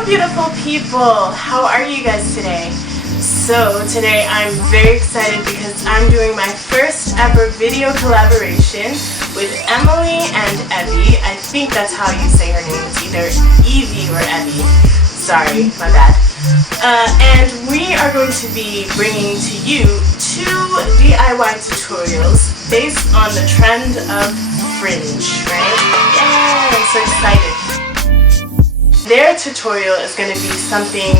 Hello beautiful people, how are you guys today? So today I'm very excited because I'm doing my first ever video collaboration with Emily and Evie. I think that's how you say her name. It's either Evie or Evie. Sorry, my bad. And we are going to be bringing to you 2 DIY tutorials based on the trend of fringe, right? Yay, I'm so excited. Their tutorial is going to be something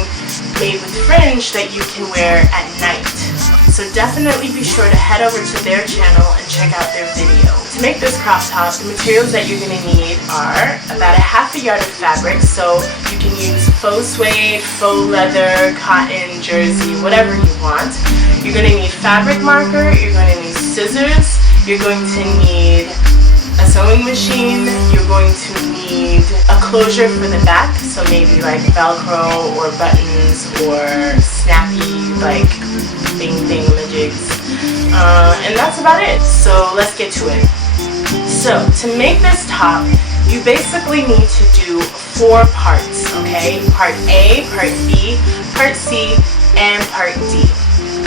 made with fringe that you can wear at night. So definitely be sure to head over to their channel and check out their video. To make this crop top, the materials that you're going to need are about a ½ yard of fabric, so you can use faux suede, faux leather, cotton, jersey, whatever you want. You're going to need fabric marker, you're going to need scissors, you're going to need a sewing machine, you're going to need a closure for the back, so maybe like Velcro or buttons or snappy like thingamajigs, and that's about it. So let's get to it. So to make this top, you basically need to do 4 parts, okay? Part A, Part B, Part C, and Part D.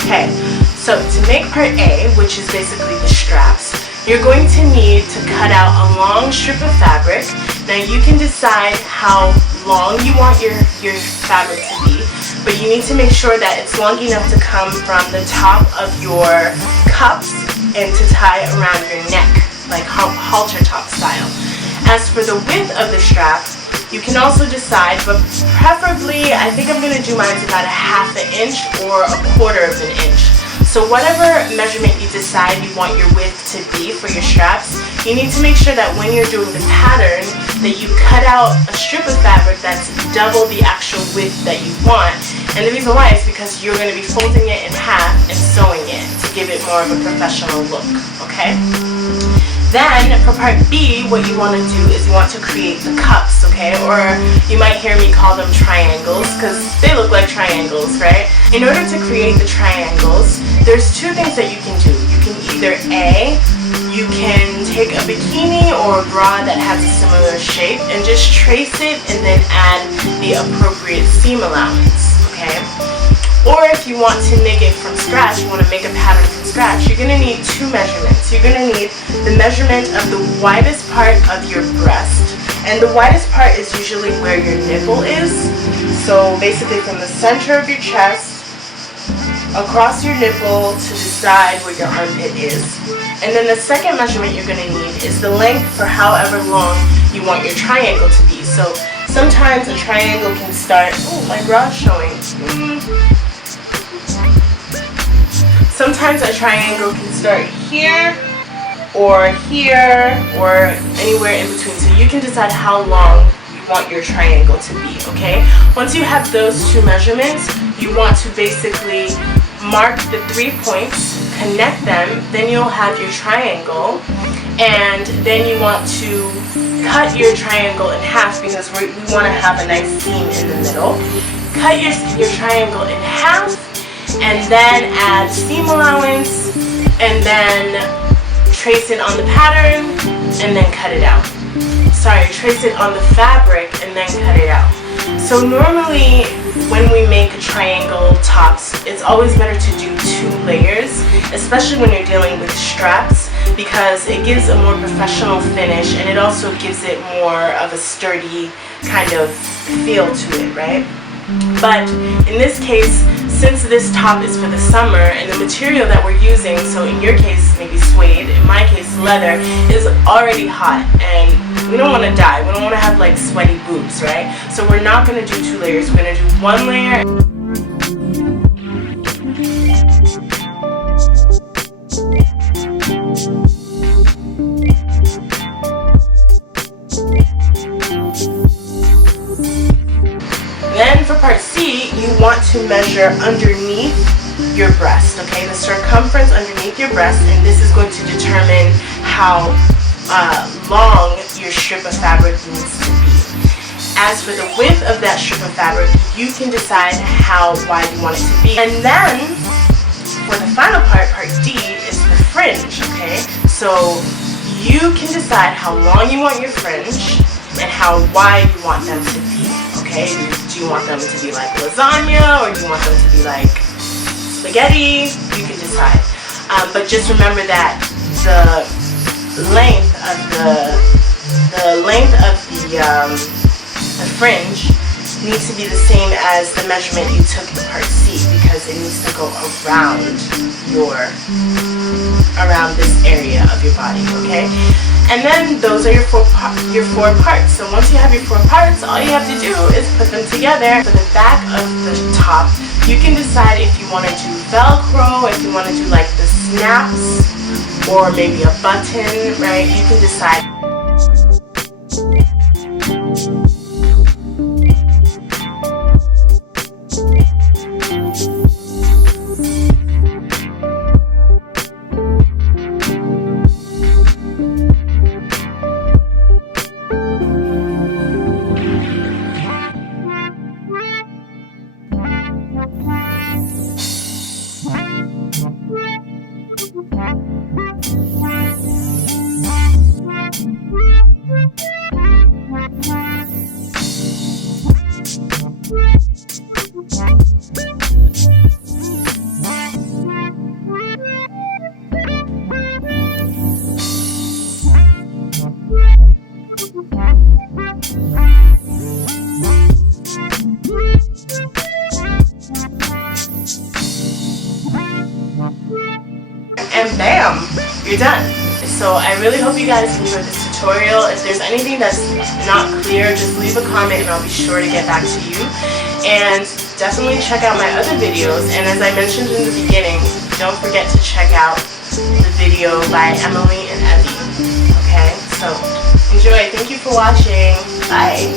Okay, so to make Part A, which is basically the straps, you're going to need to cut out a long strip of fabric. Now you can decide how long you want your fabric to be, but you need to make sure that it's long enough to come from the top of your cuffs and to tie around your neck, like halter top style. As for the width of the strap, you can also decide, but preferably, I think I'm going to do mine about a ½ inch or a ¼ inch. So whatever measurement you decide you want your width to be for your straps, you need to make sure that when you're doing the pattern that you cut out a strip of fabric that's double the actual width that you want. And the reason why is because you're going to be folding it in half and sewing it to give it more of a professional look, okay? Then for Part B, what you want to do is you want to create the cups, okay? Or you might hear me call them triangles because they look like triangles, right? In order to create the triangles, there's 2 things that you can do. You can either A, you can take a bikini or a bra that has a similar shape and just trace it and then add the appropriate seam allowance, okay? Or if you want to make it from scratch, you want to make a pattern from scratch, you're going to need 2 measurements. You're going to need the measurement of the widest part of your breast. And the widest part is usually where your nipple is. So basically from the center of your chest, across your nipple to the side where your armpit is. And then the second measurement you're going to need is the length for however long you want your triangle to be. So sometimes a triangle can start, oh, my bra's showing. Sometimes a triangle can start here or anywhere in between. So you can decide how long you want your triangle to be, okay? Once you have those 2 measurements, you want to basically mark the 3 points, connect them, then you'll have your triangle, and then you want to cut your triangle in half because we want to have a nice seam in the middle. Cut your triangle in half, and then add seam allowance, and then trace it on the pattern, and then cut it out. Sorry, trace it on the fabric, and then cut it out. So normally, when we make triangle tops, it's always better to do 2 layers, especially when you're dealing with straps, because it gives a more professional finish, and it also gives it more of a sturdy kind of feel to it, right? But in this case, since this top is for the summer and the material that we're using, so in your case maybe suede, in my case leather, is already hot and we don't want to die. We don't want to have like sweaty boobs, right? So we're not going to do 2 layers. We're going to do 1 layer. Then for Part C, you want to measure underneath your breast, okay? The circumference underneath your breast, and this is going to determine how long your strip of fabric needs to be. As for the width of that strip of fabric, you can decide how wide you want it to be. And then, for the final part, Part D, is the fringe, okay? So you can decide how long you want your fringe and how wide you want them to be, okay? Okay, do you want them to be like lasagna, or do you want them to be like spaghetti? You can decide. But just remember that the length of the fringe needs to be the same as the measurement you took in part C, because it needs to go around this area of your body, okay? And then those are your four parts. So once you have your 4 parts, all you have to do is put them together. For the back of the top, you can decide if you want to do Velcro, if you want to do like the snaps, or maybe a button, right? You can decide. And bam, you're done. So I really hope you guys enjoyed this tutorial. If there's anything that's not clear, just leave a comment and I'll be sure to get back to you. And definitely check out my other videos. And as I mentioned in the beginning, don't forget to check out the video by Emily and Evie. Okay, so enjoy. Thank you for watching. Bye.